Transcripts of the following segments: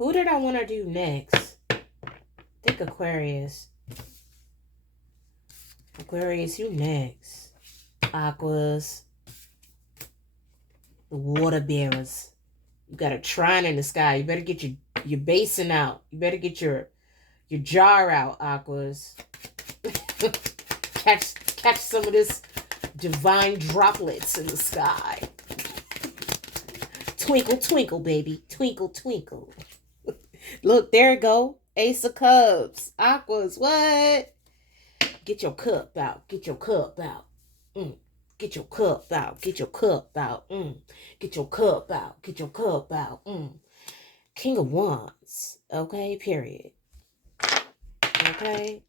Who did I want to do next? I think Aquarius. Aquarius, you next. Aquas. The water bearers. You got a trine in the sky. You better get your basin out. You better get your jar out, Aquas. catch some of this divine droplets in the sky. Twinkle, twinkle, baby. Twinkle, twinkle. Look, there it go. Ace of Cups. Aquas, what? Get your cup out. Get your cup out. Get your cup out. Get your cup out. Get your cup out. Get your cup out. King of Wands. Okay, period. Okay.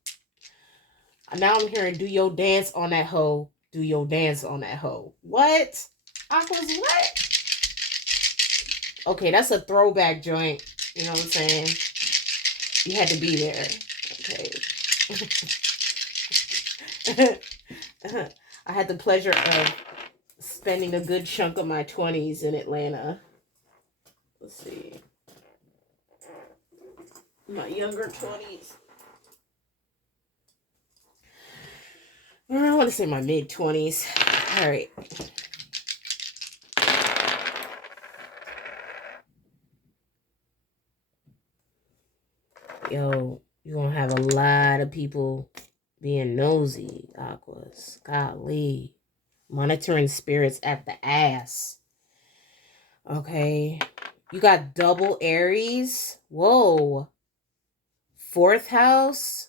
Now I'm hearing do your dance on that hoe. Do your dance on that hoe. What? Aquas, what? Okay, that's a throwback joint. You know what I'm saying? You had to be there. Okay. I had the pleasure of spending a good chunk of my 20s in Atlanta. Let's see. My younger 20s. I want to say my mid-20s. All right. Yo, you're going to have a lot of people being nosy, Aquas. Golly. Monitoring spirits at the ass. Okay. You got double Aries. Whoa. 4th house.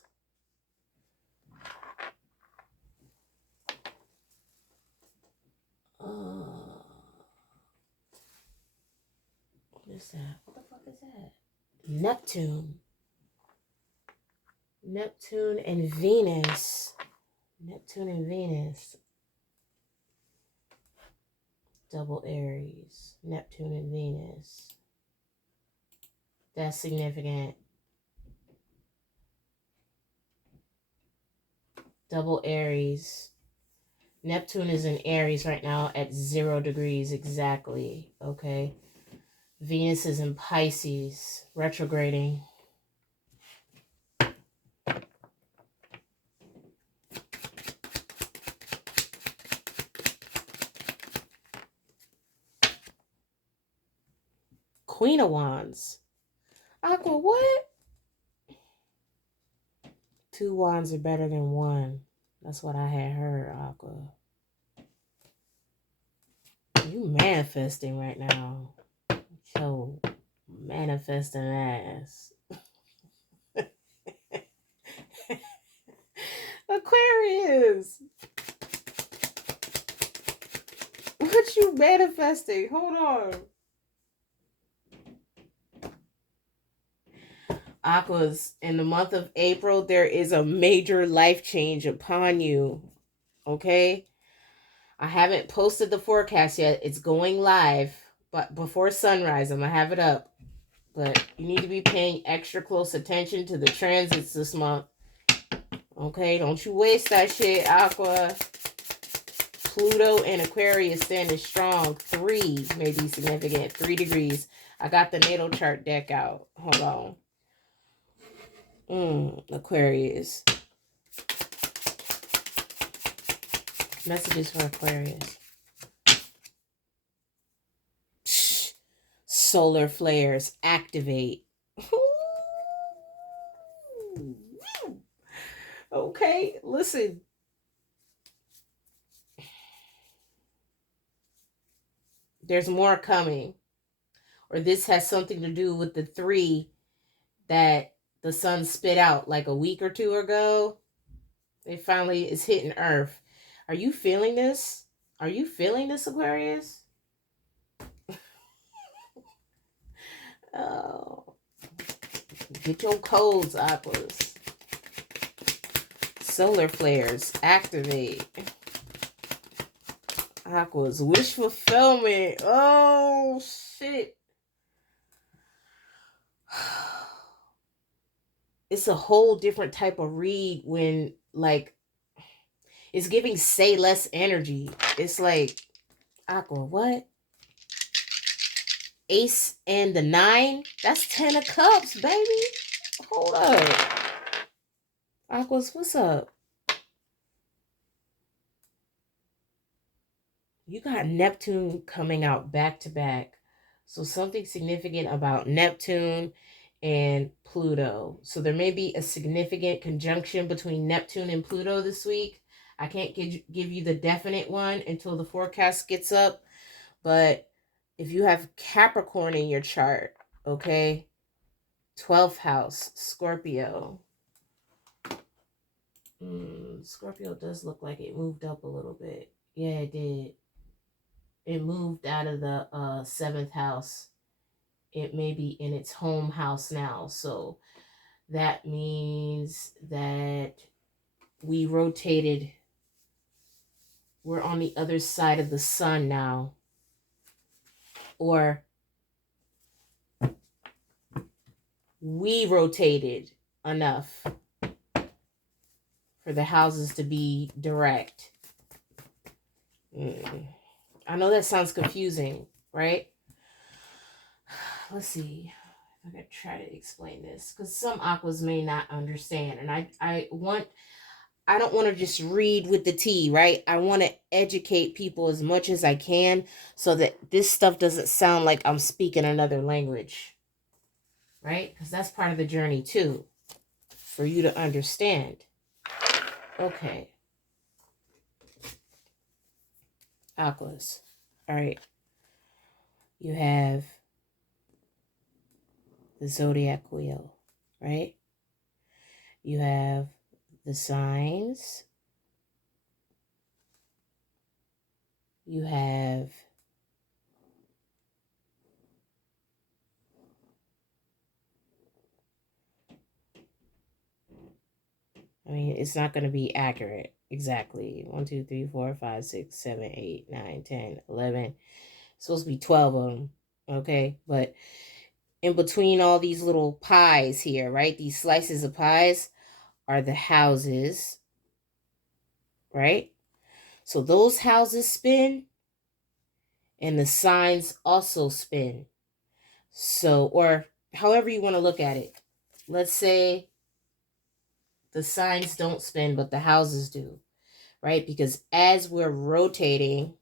What is that? What the fuck is that? Neptune. Neptune and Venus. Neptune and Venus. Double Aries. Neptune and Venus. That's significant. Double Aries. Neptune is in Aries right now at 0 degrees exactly. Okay. Venus is in Pisces, retrograding. Queen of Wands. Aqua, what? 2 wands are better than 1. That's what I had heard, Aqua. You manifesting right now. Yo, manifesting ass. Aquarius. What you manifesting? Hold on. Aquas, in the month of April, there is a major life change upon you. Okay? I haven't posted the forecast yet. It's going live, but before sunrise, I'm going to have it up. But you need to be paying extra close attention to the transits this month. Okay? Don't you waste that shit, Aqua. Pluto and Aquarius standing strong. 3 may be significant. 3 degrees. I got the natal chart deck out. Hold on. Aquarius. Messages for Aquarius. Solar flares activate. Okay, listen. There's more coming. Or this has something to do with the 3 that the sun spit out like a week or 2 ago. It finally is hitting Earth. Are you feeling this? Are you feeling this, Aquarius? Oh. Get your codes, Aquas. Solar flares activate. Aquas, wish fulfillment. Oh, shit. It's a whole different type of read when, like, it's giving say less energy. It's like, Aqua, what? Ace and the 9, that's 10 of Cups, baby. Hold up. Aquas, what's up? You got Neptune coming out back to back. So something significant about Neptune and Pluto. So there may be a significant conjunction between Neptune and Pluto this week. I can't give you the definite one until the forecast gets up. But if you have Capricorn in your chart, okay, 12th house, Scorpio. Scorpio does look like it moved up a little bit. Yeah, it did. It moved out of the 7th house. It may be in its home house now. So that means that we rotated. We're on the other side of the sun now. Or we rotated enough for the houses to be direct. I know that sounds confusing, right? Let's see. I'm going to try to explain this because some aquas may not understand. And I don't want to just read with the tea, right? I want to educate people as much as I can so that this stuff doesn't sound like I'm speaking another language, right? Because that's part of the journey too, for you to understand. Okay. Aquas. All right. You have the zodiac wheel, right? You have the signs. You have it's not going to be accurate exactly. 1, 2, 3, 4, 5, 6, 7, 8, 9, 10, 11. It's supposed to be 12 of them, okay? But in between all these little pies here, right? These slices of pies are the houses, right? So those houses spin and the signs also spin. So, or however you want to look at it. Let's say the signs don't spin, but the houses do, right? Because as we're rotating,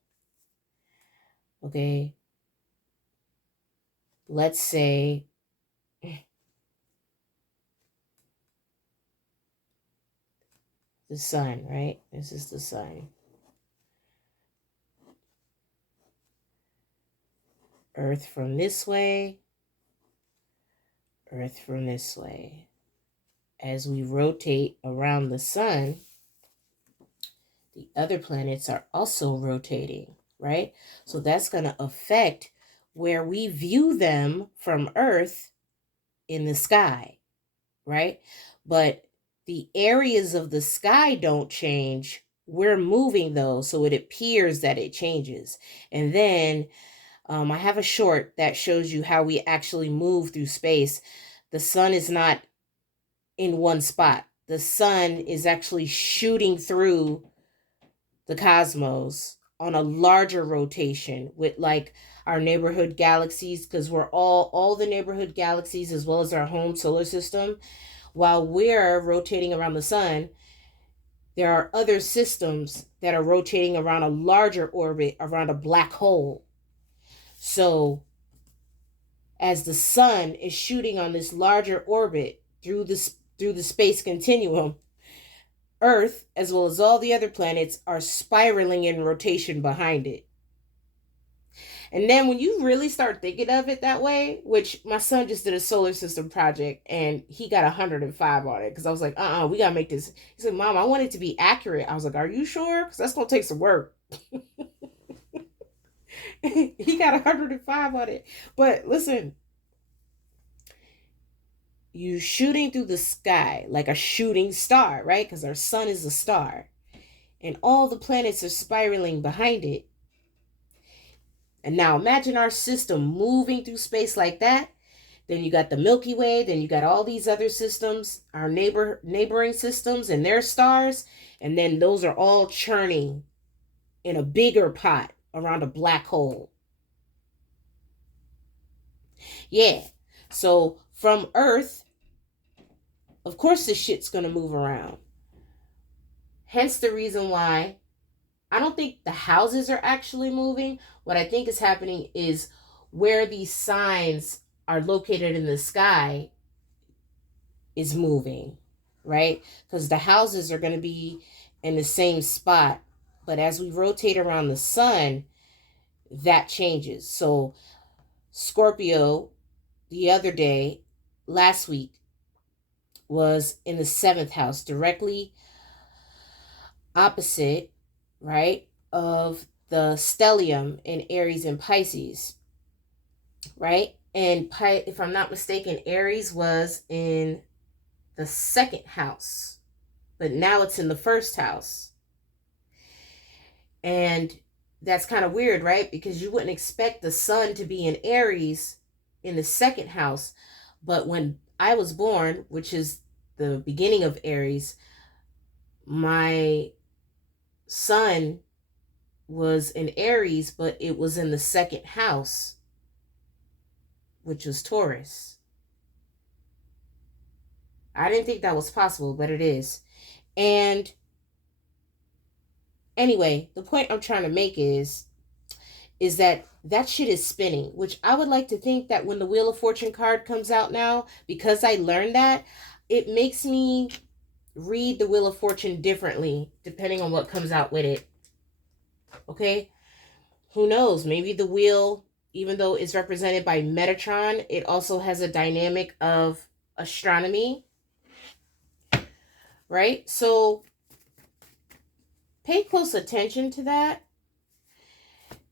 okay, let's say the sun, right? This is the sun. Earth from this way, Earth from this way. As we rotate around the sun, the other planets are also rotating, right? So that's going to affect where we view them from Earth in the sky, right? But the areas of the sky don't change. We're moving those, so it appears that it changes. And then I have a short that shows you how we actually move through space. The sun is not in one spot. The sun is actually shooting through the cosmos on a larger rotation with like our neighborhood galaxies, because we're all the neighborhood galaxies as well as our home solar system. While we're rotating around the sun, there are other systems that are rotating around a larger orbit around a black hole. So as the sun is shooting on this larger orbit through the space continuum, Earth, as well as all the other planets, are spiraling in rotation behind it. And then when you really start thinking of it that way, which my son just did a solar system project and he got 105 on it because I was like, we got to make this. He said, Mom, I want it to be accurate. I was like, are you sure? Because that's going to take some work. He got 105 on it. But listen, you shooting through the sky like a shooting star, right? Because our sun is a star. And all the planets are spiraling behind it. And now imagine our system moving through space like that. Then you got the Milky Way. Then you got all these other systems, our neighboring systems and their stars. And then those are all churning in a bigger pot around a black hole. Yeah. So from Earth, of course this shit's going to move around. Hence the reason why I don't think the houses are actually moving. What I think is happening is where these signs are located in the sky is moving, right? Because the houses are going to be in the same spot. But as we rotate around the sun, that changes. So Scorpio the other day, last week, was in the 7th house, directly opposite, right, of the stellium in Aries and Pisces, right? And if I'm not mistaken, Aries was in the 2nd house, but now it's in the 1st house. And that's kind of weird, right? Because you wouldn't expect the sun to be in Aries in the 2nd house. But when I was born, which is the beginning of Aries, my sun was in Aries, but it was in the 2nd house, which was Taurus. I didn't think that was possible, but it is. And anyway, the point I'm trying to make is that shit is spinning, which I would like to think that when the Wheel of Fortune card comes out now, because I learned that, it makes me read the Wheel of Fortune differently depending on what comes out with it. Okay? Who knows? Maybe the wheel, even though it's represented by Metatron, it also has a dynamic of astronomy. Right? So pay close attention to that.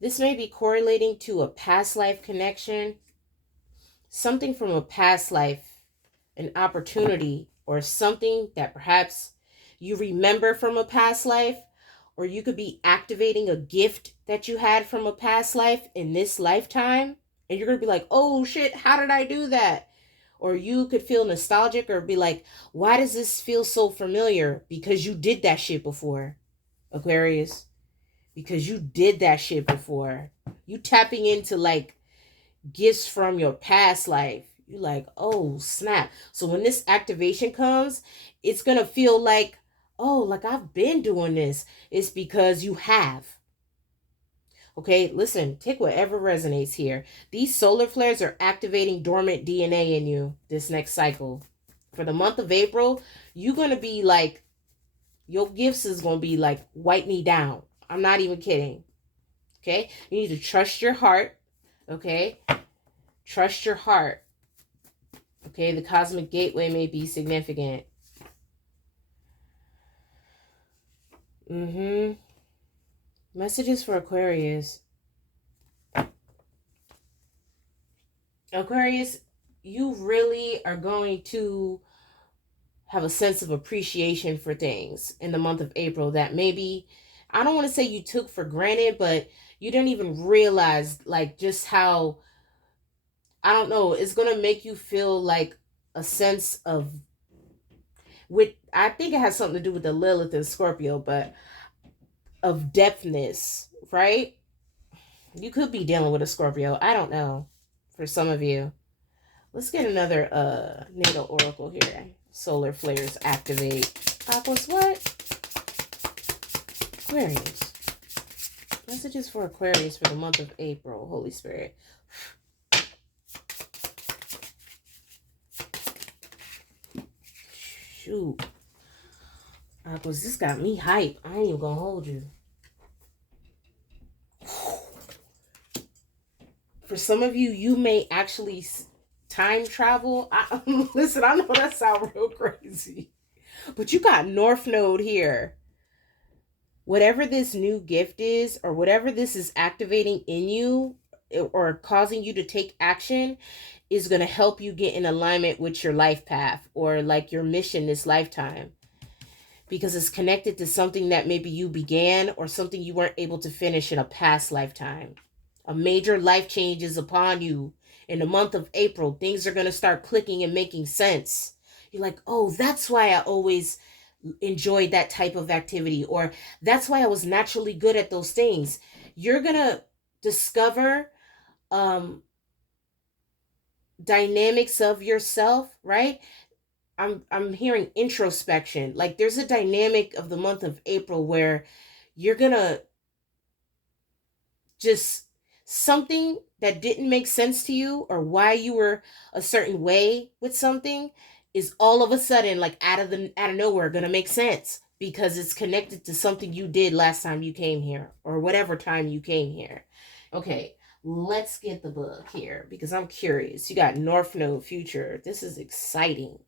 This may be correlating to a past life connection, something from a past life, an opportunity, or something that perhaps you remember from a past life, or you could be activating a gift that you had from a past life in this lifetime, and you're going to be like, oh shit, how did I do that? Or you could feel nostalgic or be like, why does this feel so familiar? Because you did that shit before, Aquarius. Because you did that shit before. You tapping into like gifts from your past life. You like, oh snap. So when this activation comes, it's gonna feel like, oh, like I've been doing this. It's because you have. Okay, listen, take whatever resonates here. These solar flares are activating dormant DNA in you this next cycle. For the month of April, you're gonna be like, your gifts is gonna be like, wipe me down. I'm not even kidding. Okay, you need to trust your heart. Okay, trust your heart. Okay, the cosmic gateway may be significant. Messages for Aquarius. Aquarius, you really are going to have a sense of appreciation for things in the month of April that maybe, I don't want to say you took for granted, but you didn't even realize like just how, I don't know, it's going to make you feel like a sense of, with, I think it has something to do with the Lilith and Scorpio, but of depthness, right? You could be dealing with a Scorpio. I don't know. For some of you. Let's get another natal oracle here. Solar flares activate. Aquas what? Aquarius. Messages for Aquarius for the month of April. Holy Spirit. Shoot. Aquas, this got me hype. I ain't even gonna hold you. For some of you, you may actually time travel. Listen, I know that sounds real crazy, but you got North Node here. Whatever this new gift is, or whatever this is activating in you, or causing you to take action, is going to help you get in alignment with your life path, or like your mission this lifetime. Because it's connected to something that maybe you began, or something you weren't able to finish in a past lifetime. A major life change is upon you. In the month of April, things are going to start clicking and making sense. You're like, oh, that's why I always enjoyed that type of activity, or that's why I was naturally good at those things. You're going to discover dynamics of yourself, right? I'm hearing introspection. Like there's a dynamic of the month of April where you're gonna just something that didn't make sense to you or why you were a certain way with something is all of a sudden like out of nowhere gonna make sense because it's connected to something you did last time you came here or whatever time you came here. Okay, let's get the book here because I'm curious. You got North Node future. This is exciting.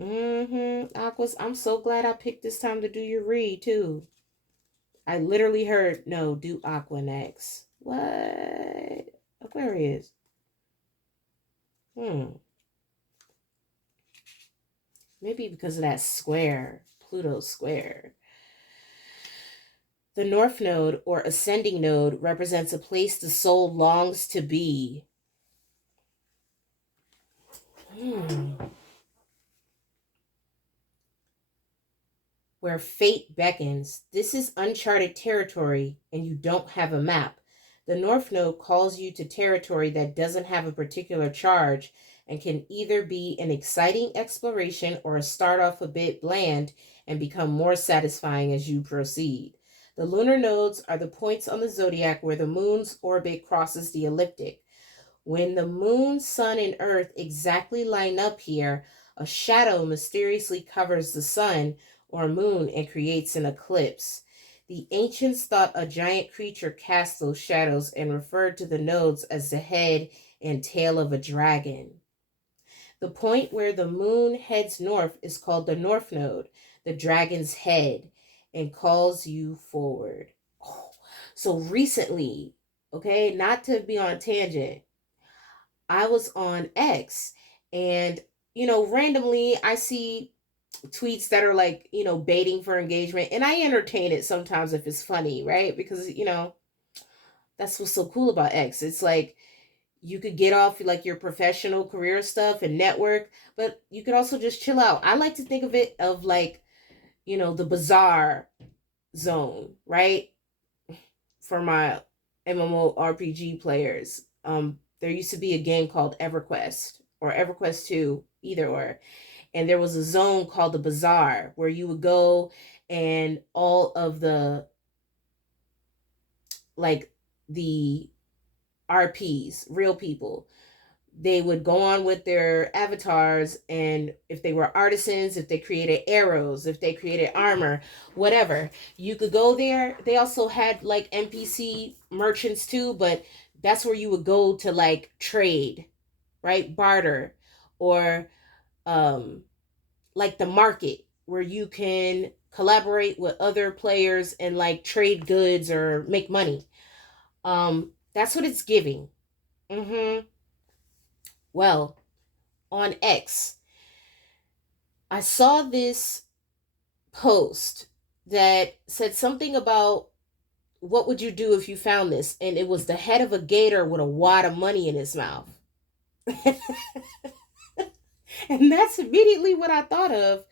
Aquas, I'm so glad I picked this time to do your read too. I literally heard, no, do Aqua next. What? Aquarius. Maybe because of that square, Pluto square. The North Node or ascending node represents a place the soul longs to be. Where fate beckons. This is uncharted territory and you don't have a map. The North Node calls you to territory that doesn't have a particular charge and can either be an exciting exploration or start off a bit bland and become more satisfying as you proceed. The lunar nodes are the points on the zodiac where the moon's orbit crosses the ecliptic. When the moon, sun, and earth exactly line up here, a shadow mysteriously covers the sun or moon and creates an eclipse. The ancients thought a giant creature cast those shadows and referred to the nodes as the head and tail of a dragon. The point where the moon heads north is called the North Node, the dragon's head, and calls you forward. Oh, so recently, okay, not to be on a tangent, I was on X and, randomly I see tweets that are like, baiting for engagement. And I entertain it sometimes if it's funny, right? Because, that's what's so cool about X. It's like you could get off like your professional career stuff and network, but you could also just chill out. I like to think of it of like, the bizarre zone, right? For my MMORPG players. There used to be a game called EverQuest or EverQuest 2, either or. And there was a zone called the Bazaar where you would go and all of the, like, the RPs, real people, they would go on with their avatars, and if they were artisans, if they created arrows, if they created armor, whatever, you could go there. They also had like NPC merchants too, but that's where you would go to like trade, right? Barter, or like the market where you can collaborate with other players and like trade goods or make money. That's what it's giving. Well, on X, I saw this post that said something about what would you do if you found this, and it was the head of a gator with a wad of money in his mouth. And that's immediately what I thought of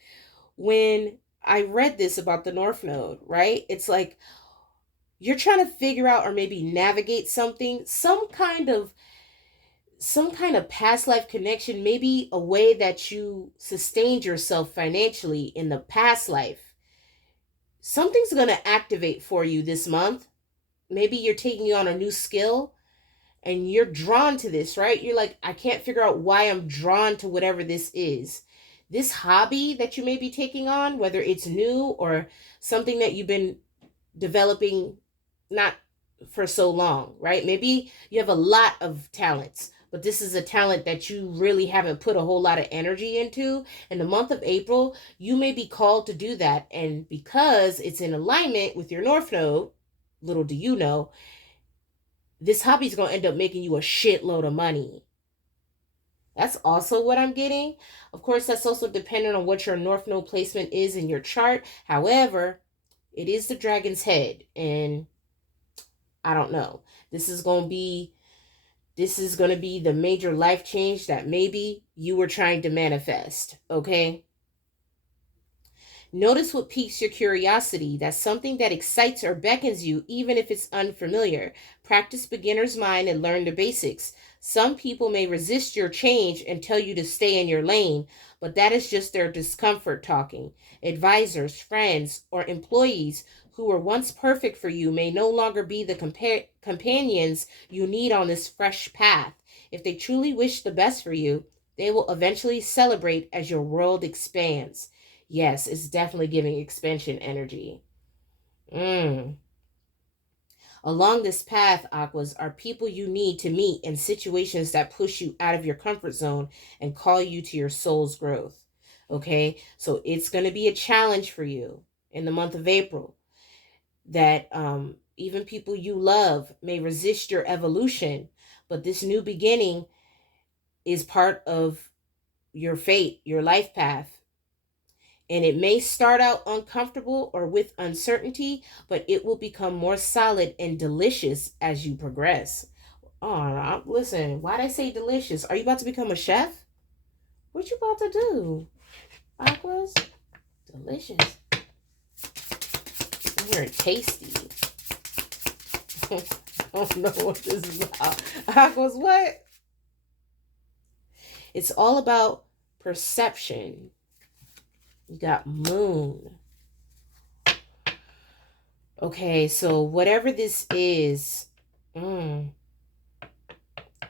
when I read this about the North Node, right? It's like you're trying to figure out or maybe navigate something, some kind of past life connection, maybe a way that you sustained yourself financially in the past life. Something's going to activate for you this month. Maybe you're taking on a new skill and you're drawn to this, right? You're like, I can't figure out why I'm drawn to whatever this is. This hobby that you may be taking on, whether it's new or something that you've been developing not for so long, right? Maybe you have a lot of talents, but this is a talent that you really haven't put a whole lot of energy into. In the month of April, you may be called to do that. And because it's in alignment with your North Node, little do you know, this hobby is going to end up making you a shitload of money. That's also what I'm getting. Of course, that's also dependent on what your North Node placement is in your chart. However, it is the dragon's head, and I don't know. This is going to be the major life change that maybe you were trying to manifest, okay? Notice what piques your curiosity. That's something that excites or beckons you, even if it's unfamiliar. Practice beginner's mind and learn the basics. Some people may resist your change and tell you to stay in your lane, but that is just their discomfort talking. Advisors, friends, or employees who were once perfect for you may no longer be the companions you need on this fresh path. If they truly wish the best for you, they will eventually celebrate as your world expands. Yes, it's definitely giving expansion energy. Along this path, Aquas, are people you need to meet in situations that push you out of your comfort zone and call you to your soul's growth. Okay, so it's going to be a challenge for you in the month of April that even people you love may resist your evolution, but this new beginning is part of your fate, your life path. And it may start out uncomfortable or with uncertainty, but it will become more solid and delicious as you progress. Oh, listen, why'd I say delicious? Are you about to become a chef? What you about to do? Aquas? Delicious. I'm hearing tasty. I don't know what this is about. Aquas, what? It's all about perception. You got moon. Okay, so whatever this is,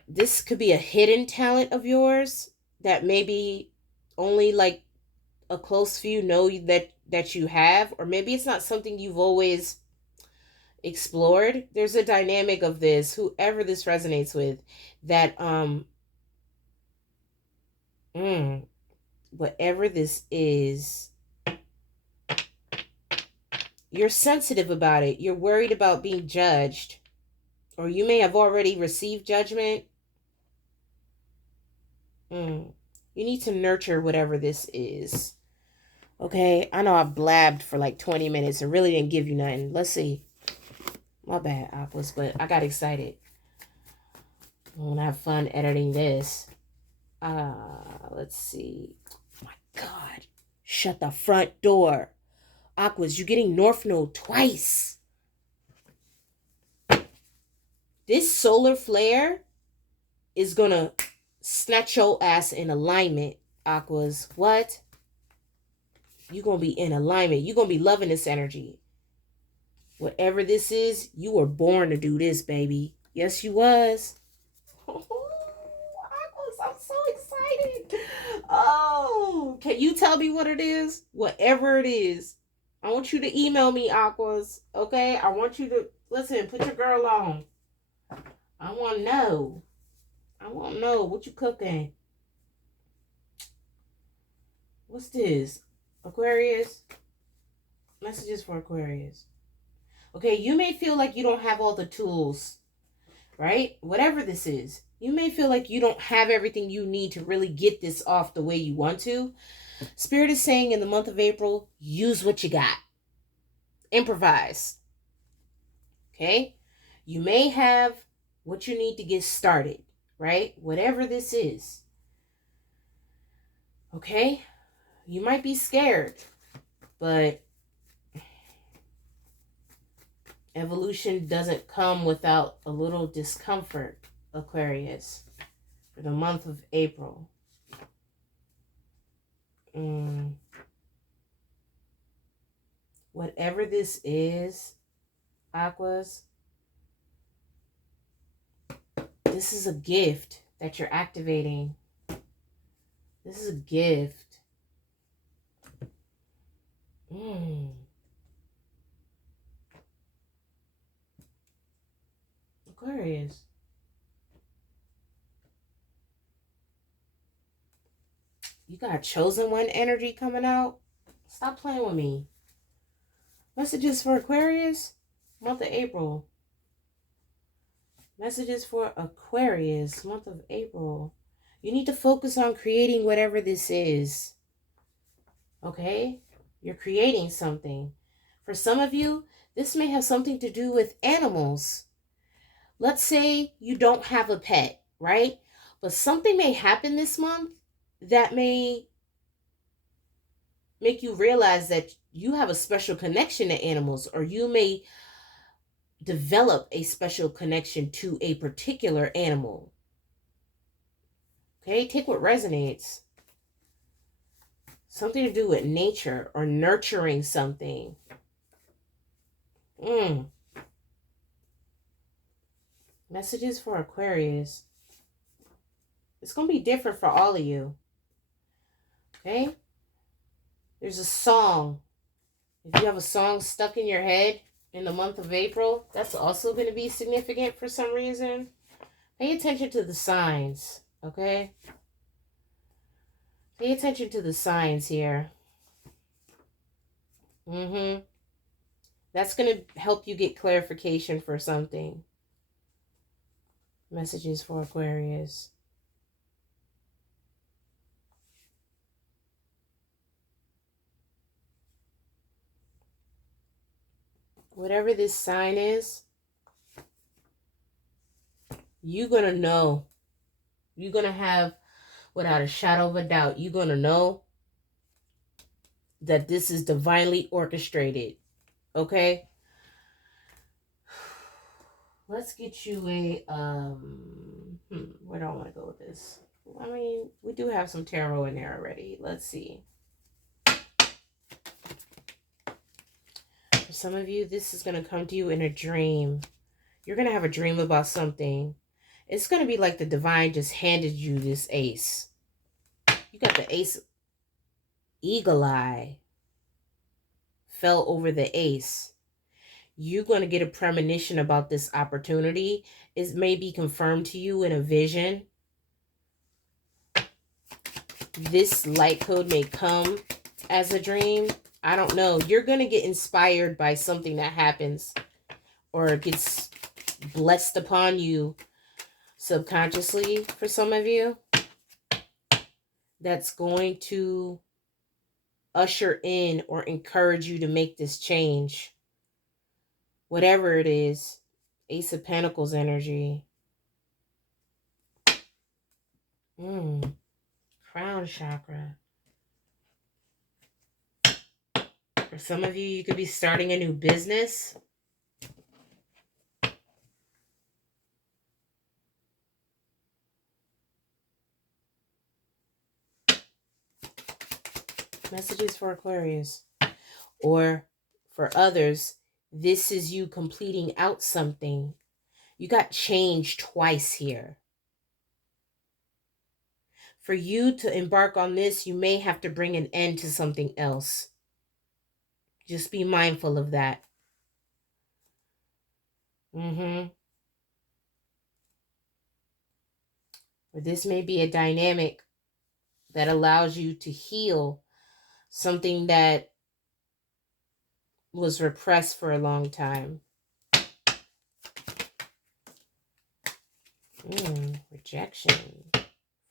this could be a hidden talent of yours that maybe only like a close few know that you have, or maybe it's not something you've always explored. There's a dynamic of this, whoever this resonates with, that whatever this is, you're sensitive about it. You're worried about being judged, or you may have already received judgment. You need to nurture whatever this is. Okay, I know I've blabbed for like 20 minutes and really didn't give you nothing. Let's see. My bad, Aquas, but I got excited. I'm gonna have fun editing this. Let's see. Oh my God. Shut the front door. Aquas, you're getting North Node twice. This solar flare is gonna snatch your ass in alignment, Aquas. What? You're gonna be in alignment. You're gonna be loving this energy. Whatever this is, you were born to do this, baby. Yes, you was. I'm so excited. Oh, can you tell me what it is? Whatever it is. I want you to email me, Aquas. Okay? I want you to, listen, put your girl on. I want to know. I want to know what you cooking. What's this? Aquarius? Messages for Aquarius. Okay, you may feel like you don't have all the tools, right? Whatever this is. You may feel like you don't have everything you need to really get this off the way you want to. Spirit is saying in the month of April, use what you got. Improvise. Okay? You may have what you need to get started, right? Whatever this is. Okay? You might be scared, but evolution doesn't come without a little discomfort, Aquarius, for the month of April. Whatever this is, Aquas, this is a gift that you're activating. This is a gift. Aquarius. You got chosen one energy coming out. Stop playing with me. Messages for Aquarius, month of April. Messages for Aquarius, month of April. You need to focus on creating whatever this is. Okay? You're creating something. For some of you, this may have something to do with animals. Let's say you don't have a pet, right? But something may happen this month that may make you realize that you have a special connection to animals, or you may develop a special connection to a particular animal. Okay, take what resonates. Something to do with nature or nurturing something. Messages for Aquarius. It's going to be different for all of you. Okay? There's a song. If you have a song stuck in your head in the month of April, that's also going to be significant for some reason. Pay attention to the signs. Okay? Pay attention to the signs here. That's going to help you get clarification for something. Messages for Aquarius. Whatever this sign is, you're going to know. You're going to have, without a shadow of a doubt, you're going to know that this is divinely orchestrated. Okay? Let's get you a, where do I want to go with this? I mean, we do have some tarot in there already. Let's see. For some of you, this is going to come to you in a dream. You're going to have a dream about something. It's going to be like the divine just handed you this ace. You got the ace. Eagle eye fell over the ace. You're going to get a premonition about this opportunity. It may be confirmed to you in a vision. This light code may come as a dream. I don't know. You're going to get inspired by something that happens, or gets blessed upon you subconsciously for some of you. That's going to usher in or encourage you to make this change. Whatever it is. Ace of Pentacles energy. Crown chakra. For some of you, you could be starting a new business. Messages for Aquarius. Or for others, this is you completing out something. You got change twice here. For you to embark on this, you may have to bring an end to something else. Just be mindful of that. Or this may be a dynamic that allows you to heal something that was repressed for a long time. Rejection.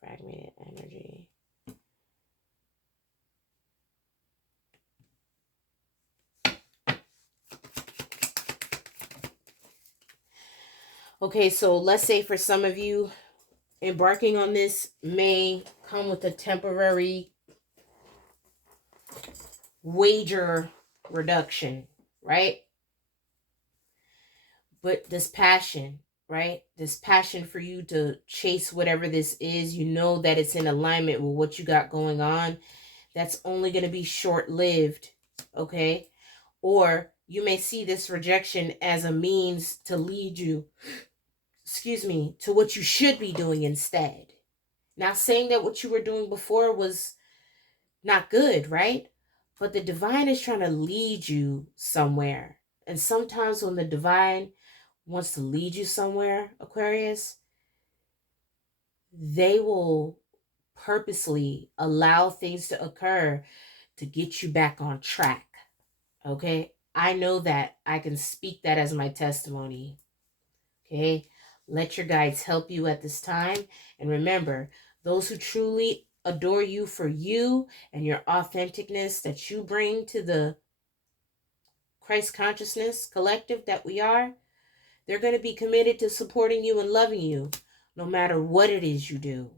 Fragmented energy. Okay, so let's say for some of you, embarking on this may come with a temporary wager reduction, right? But this passion, right? This passion for you to chase whatever this is, you know that it's in alignment with what you got going on. That's only going to be short-lived, okay? Or you may see this rejection as a means to lead you, to what you should be doing instead. Not saying that what you were doing before was not good, right? But the divine is trying to lead you somewhere. And sometimes when the divine wants to lead you somewhere, Aquarius, they will purposely allow things to occur to get you back on track. Okay? I know that. I can speak that as my testimony. Okay? Let your guides help you at this time. And remember, those who truly adore you for you and your authenticness that you bring to the Christ consciousness collective that we are, they're going to be committed to supporting you and loving you no matter what it is you do.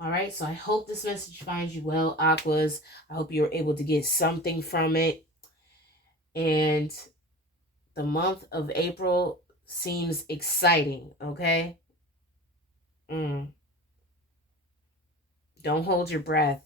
All right, so I hope this message finds you well, Aquas. I hope you're able to get something from it. And the month of April seems exciting, okay? Don't hold your breath.